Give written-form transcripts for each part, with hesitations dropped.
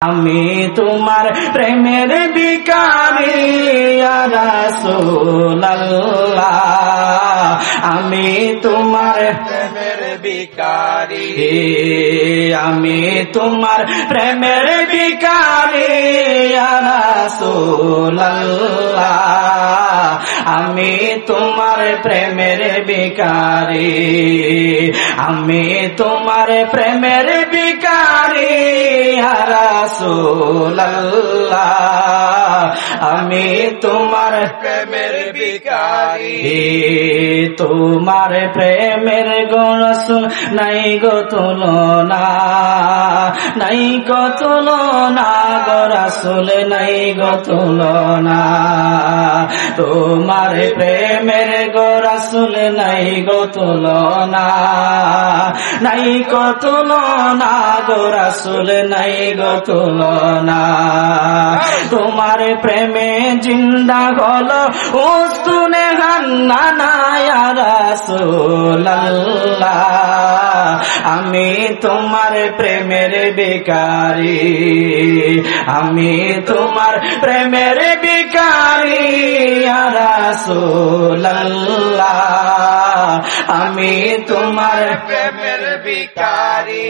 আমি তোমার প্রেমের ভিখারি ইয়া রাসূলুল্লাহ, আমি তোমার প্রেমের ভিখারি, আমি তোমার প্রেমের ভিখারি ইয়া রাসূলুল্লাহ, আমি তোমার প্রেমের ভিখারি, আমি তোমার প্রেমের ভিখারি ইয়া রাসূলুল্লাহ, আমি তোমার প্রেমের ভিখারি। তোমার প্রেমের গো রাসূল নাই গো তুলনা, নাই গো তুলনা গো রাসূল, নাই গো তুলনা। তোমার প্রেমের গো রাসূল নাই গো তুলনা, নাই গো তুলনা গো রাসূল, নাই গো তুলনা। তোমার প্রেমে জিন্দা হলো উস্তুনে হান্নানা ইয়া রাসূলুল্লাহ, আমি তোমার প্রেমের ভিখারি, আমি তোমার প্রেমের ভিখারি ইয়া রাসূলুল্লাহ, আমি তোমার প্রেমের ভিখারি।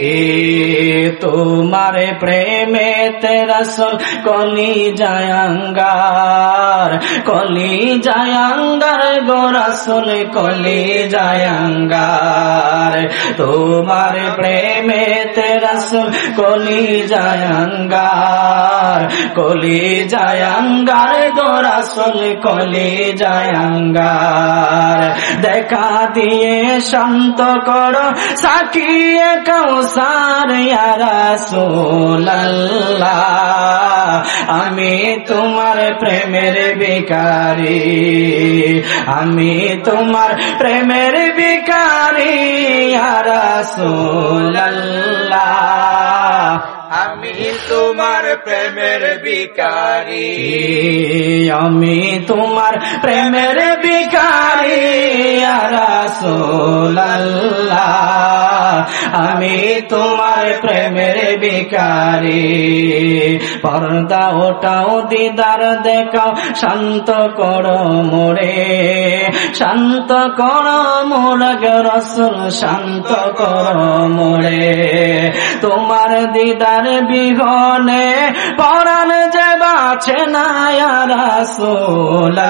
তোমার প্রেমেতে রাসূল কলিজায় আঙ্গার, কলিজায় আঙ্গার গো রাসূল, কলিজায় আঙ্গার। তোমার প্রেমেতে রাসূল কলিজায় আঙ্গার, কলিজায় আঙ্গার গো রাসূল, কলিজায় আঙ্গার। দেখা দিয়ে শান্ত করো সাকিয়ে কাউসার ইয়া রাসূলুল্লাহ, আমি তোমার প্রেমের ভিখারি, আমি তোমার প্রেমের ভিখারি ইয়া রাসূলুল্লাহ, আমি তোমার প্রেমের ভিখারি, আমি তোমার প্রেমের ভিখারি ইয়া রাসূলুল্লাহ, আমি তোমার প্রেমের ভিখারি। পর্দা ওঠাও দিদার দেখাও, শান্ত করো মোরে, শান্ত করো মোরে গো রাসূল, শান্ত করো মোরে। তোমার দিদার বিহনে পরাণ যে বাঁচে না ইয়া রাসূলুল্লাহ,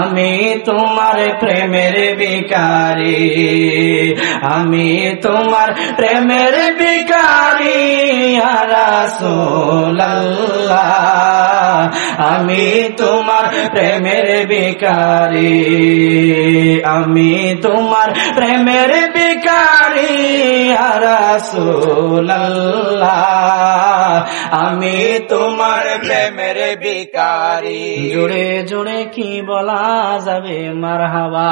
আমি তোমার প্রেমের ভিখারি, আমি তোমার প্রেমের ভিখারি ইয়া রাসূলুল্লাহ, আমি তোমার প্রেমের ভিখারি, আমি তোমার প্রেমের ভিখারি ইয়া রাসূলুল্লাহ, আমি তোমার প্রেমের ভিখারি। জোরে জোরে কি বলা যাবে মারহাবা।